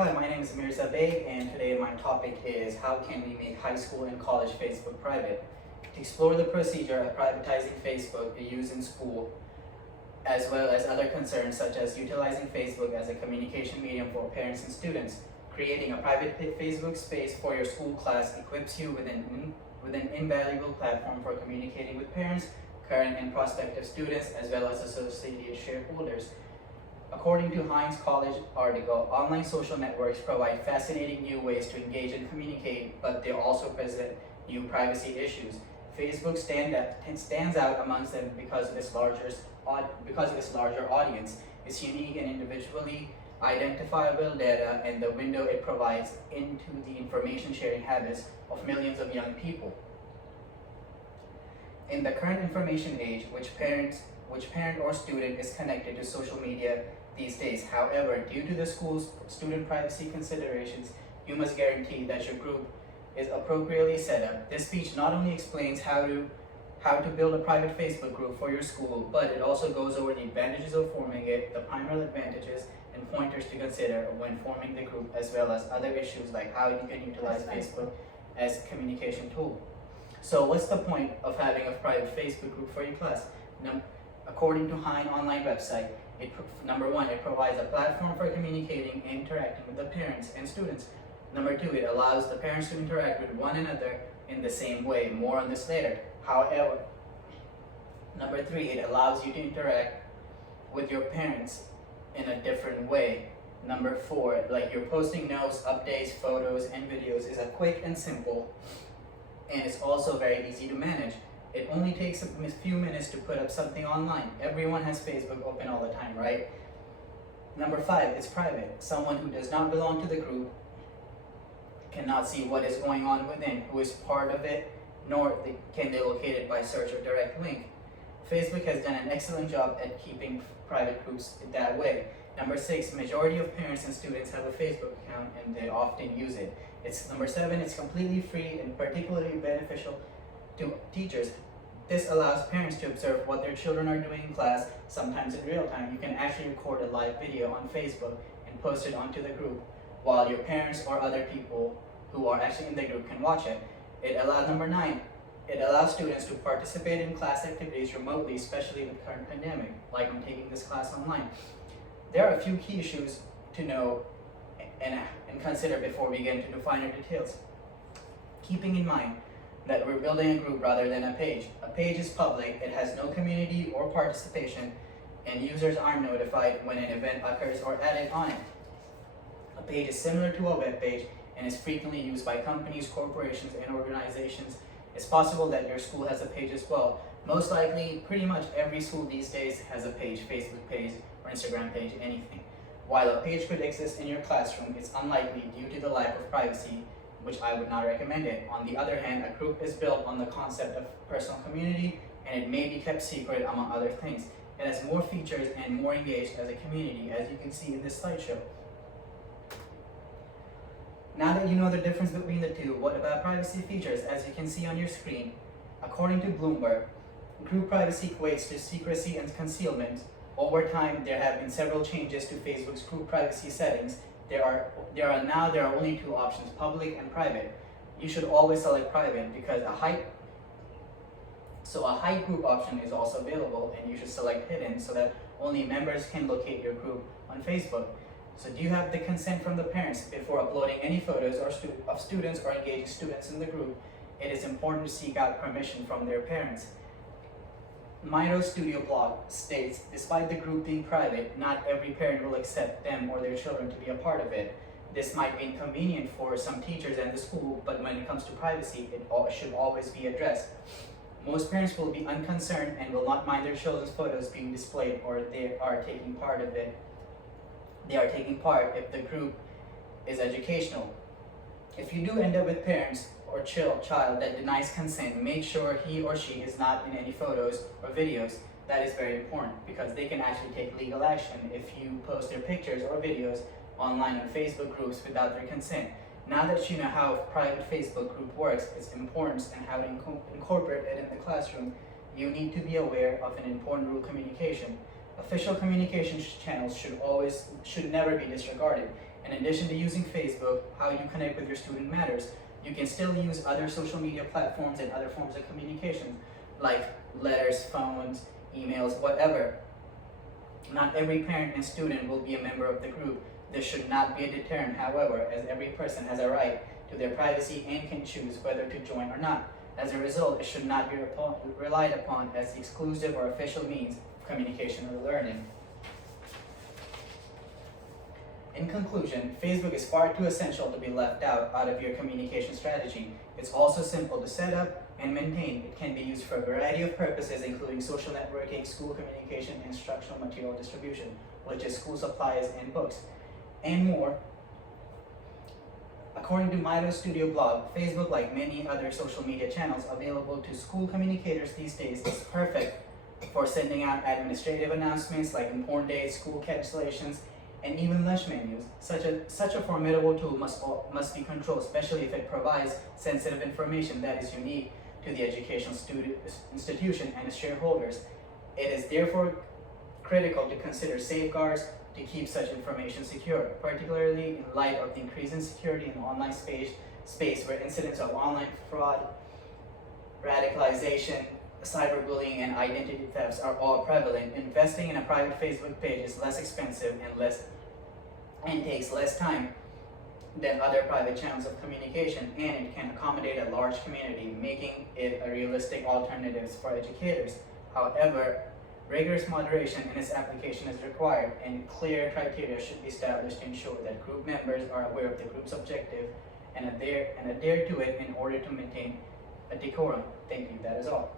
Hi, my name is Mirza Bey, and today my topic is how can we make high school and college Facebook private? To explore the procedure of privatizing Facebook used in school, as well as other concerns such as utilizing Facebook as a communication medium for parents and students, creating a private Facebook space for your school class equips you with an invaluable platform for communicating with parents, current and prospective students, as well as associated shareholders. According to Heinz College article, online social networks provide fascinating new ways to engage and communicate, but they also present new privacy issues. Facebook stands out amongst them because of its larger audience, its unique and individually identifiable data, and the window it provides into the information sharing habits of millions of young people. In the current information age, which parent or student is connected to social media these days. However, due to the school's student privacy considerations, you must guarantee that your group is appropriately set up. This speech not only explains how to build a private Facebook group for your school, but it also goes over the advantages of forming it, the primary advantages and pointers to consider when forming the group, as well as other issues like how you can utilize Facebook as a communication tool. So what's the point of having a private Facebook group for your class? According to Hein online website, number one, it provides a platform for communicating and interacting with the parents and students. Number two, it allows the parents to interact with one another in the same way. More on this later. However, number three, it allows you to interact with your parents in a different way. Number four, like you're posting notes, updates, photos, and videos is a quick and simple, and it's also very easy to manage. It only takes a few minutes to put up something online. Everyone has Facebook open all the time, right? Number five, it's private. Someone who does not belong to the group cannot see what is going on within, who is part of it, nor can they locate it by search or direct link. Facebook has done an excellent job at keeping private groups that way. Number six, majority of parents and students have a Facebook account and they often use it. Number seven, it's completely free and particularly beneficial to teachers. This allows parents to observe what their children are doing in class, sometimes in real time. You can actually record a live video on Facebook and post it onto the group, while your parents or other people who are actually in the group can watch it. Number nine, it allows students to participate in class activities remotely, especially with the current pandemic, like I'm taking this class online. There are a few key issues to know and consider before we get into the finer details. Keeping in mind that we're building a group rather than a page. A page is public, it has no community or participation, and users aren't notified when an event occurs or added on it. A page is similar to a web page and is frequently used by companies, corporations, and organizations. It's possible that your school has a page as well. Most likely, pretty much every school these days has a page, Facebook page, or Instagram page, anything. While a page could exist in your classroom, it's unlikely due to the lack of privacy, which I would not recommend it. On the other hand, a group is built on the concept of personal community, and it may be kept secret among other things. It has more features and more engaged as a community, as you can see in this slideshow. Now that you know the difference between the two, what about privacy features? As you can see on your screen, according to Bloomberg, group privacy equates to secrecy and concealment. Over time, there have been several changes to Facebook's group privacy settings. There are only two options, public and private. You should always select private because a hide group option is also available, and you should select hidden so that only members can locate your group on Facebook. So do you have the consent from the parents before uploading any photos of students or engaging students in the group? It is important to seek out permission from their parents. Miro Studio blog states, despite the group being private, not every parent will accept them or their children to be a part of it. This might be inconvenient for some teachers and the school, but when it comes to privacy, it should always be addressed. Most parents will be unconcerned and will not mind their children's photos being displayed, or they are taking part of it. They are taking part if the group is educational. If you do end up with parents or child that denies consent, make sure he or she is not in any photos or videos. That is very important because they can actually take legal action if you post their pictures or videos online on Facebook groups without their consent. Now that you know how a private Facebook group works, its importance, and how to incorporate it in the classroom, you need to be aware of an important rule: communication. Official communication channels should never be disregarded. In addition to using Facebook, how you connect with your student matters. You can still use other social media platforms and other forms of communication, like letters, phones, emails, whatever. Not every parent and student will be a member of the group. This should not be a deterrent, however, as every person has a right to their privacy and can choose whether to join or not. As a result, it should not be relied upon as the exclusive or official means of communication or learning. In conclusion, Facebook is far too essential to be left out of your communication strategy. It's also simple to set up and maintain. It can be used for a variety of purposes, including social networking, school communication, instructional material distribution, which is school supplies and books, and more. According to Milo Studio blog, Facebook, like many other social media channels available to school communicators these days, is perfect for sending out administrative announcements like important days, school cancellations, and even lunch menus. Such a formidable tool must be controlled, especially if it provides sensitive information that is unique to the educational institution and its shareholders. It is therefore critical to consider safeguards to keep such information secure, particularly in light of the increased insecurity in the online space where incidents of online fraud, radicalization, cyberbullying, and identity thefts are all prevalent. Investing in a private Facebook page is less expensive and takes less time than other private channels of communication, and it can accommodate a large community, making it a realistic alternative for educators. However, rigorous moderation in its application is required, and clear criteria should be established to ensure that group members are aware of the group's objective and adhere to it in order to maintain a decorum. Thank you. That is all.